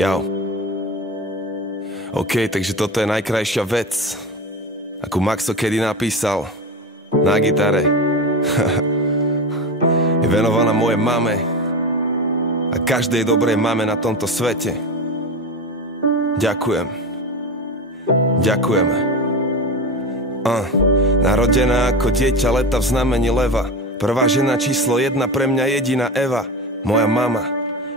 Jau. OK, takže toto je najkrajšia vec, akú Maxo kedy napísal na gitare. Je venovaná mojej mame a každej dobrej mame na tomto svete. Ďakujem. Ďakujeme. Narodená ako dieťa leta v znamení leva, prvá žena číslo 1, pre mňa jediná Eva. Moja mama,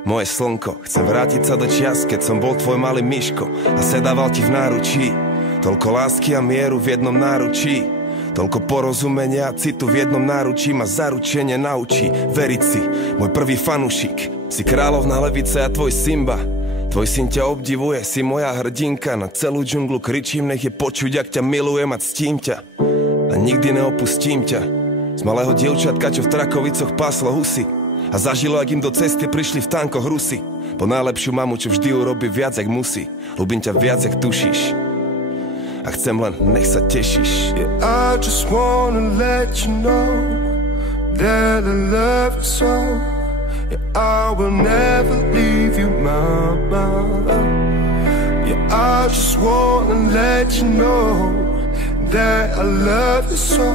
moje slnko. Chcem vrátiť sa do čias, keď som bol tvoj malý myško a sedával ti v náručí. Toľko lásky a mieru v jednom náručí, toľko porozumenia a citu v jednom náručí ma zaručenie naučí veriť si, môj prvý fanušik. Si kráľovná levice a tvoj Simba. Tvoj syn ťa obdivuje, si moja hrdinka. Na celú džunglu kričím, nech je počuť, ak ťa milujem a ctím ťa. A nikdy neopustím ťa. Z malého dievčatka, čo v Trakovicoch páslo husy a zažilo, ak im do cesty prišli v tankoch Rusy. Po najlepšiu mamu, čo vždy urobí viac, jak musí. Ľúbim ťa viac, jak tušíš. A chcem len, nech sa tešíš. Yeah, I just wanna let you know that I love you so. Yeah, I will never leave you, mama. Yeah, I just wanna let you know that I love you so.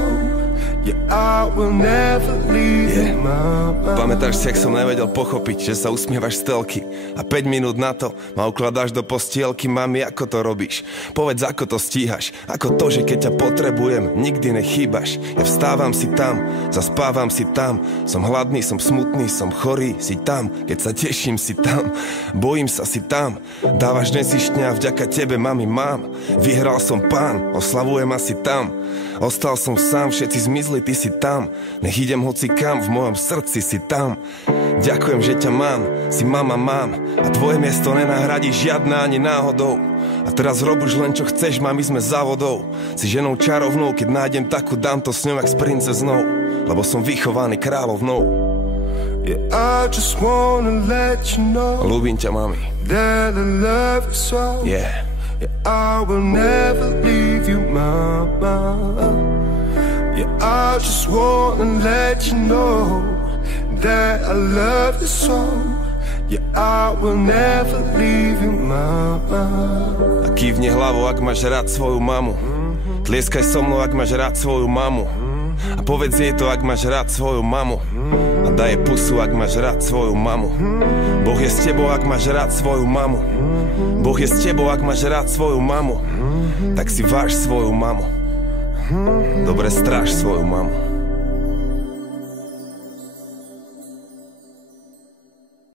Yeah, I will never leave you, mama. Pamätáš si, jak som nevedel pochopiť, že sa usmievaš z telky a 5 minút na to ma ukladáš do postielky. Mami, ako to robíš? Povedz, ako to stíhaš? Ako to, že keď ťa potrebujem, nikdy nechýbaš? Ja vstávam, si tam, zaspávam, si tam. Som hladný, som smutný, som chorý, si tam. Keď sa teším, si tam. Bojím sa, si tam. Dávaš nezištňa, vďaka tebe, mami, mám. Vyhral som pán, oslavujem asi tam. Ostal som sám, všetci zmizli, ty si tam. Nech idem hoci kam, v mojom srdci si tam. Ďakujem, že ťa mám, si mama mám. A tvoje miesto nenahradí žiadna ani náhodou. A teraz rob už len čo chceš, mami, sme závodou. Si ženou čarovnou, keď nájdem takú, dám to s ňou jak s princeznou. Lebo som vychovaný kráľovnou. Yeah, I just wanna let you know. Ľúbim ťa, mami. That I love you so. Yeah. Yeah, I will never leave you, mama. Yeah, I just wanna let you know that I love you so. Yeah, I will never leave you, mama. A kývni hlavou, ak máš rád svoju mamu. Tlieskaj so mnou, ak máš rád svoju mamu. A povedz jej to, ak máš rád svoju mamu. A daj jej pusu, ak máš rád svoju mamu. Boh je s tebou, ak máš rád svoju mamu. Boh je s tebou, ak máš rád svoju mamu. Tak si váž svoju mamu. Dobre stráž svoju mamu.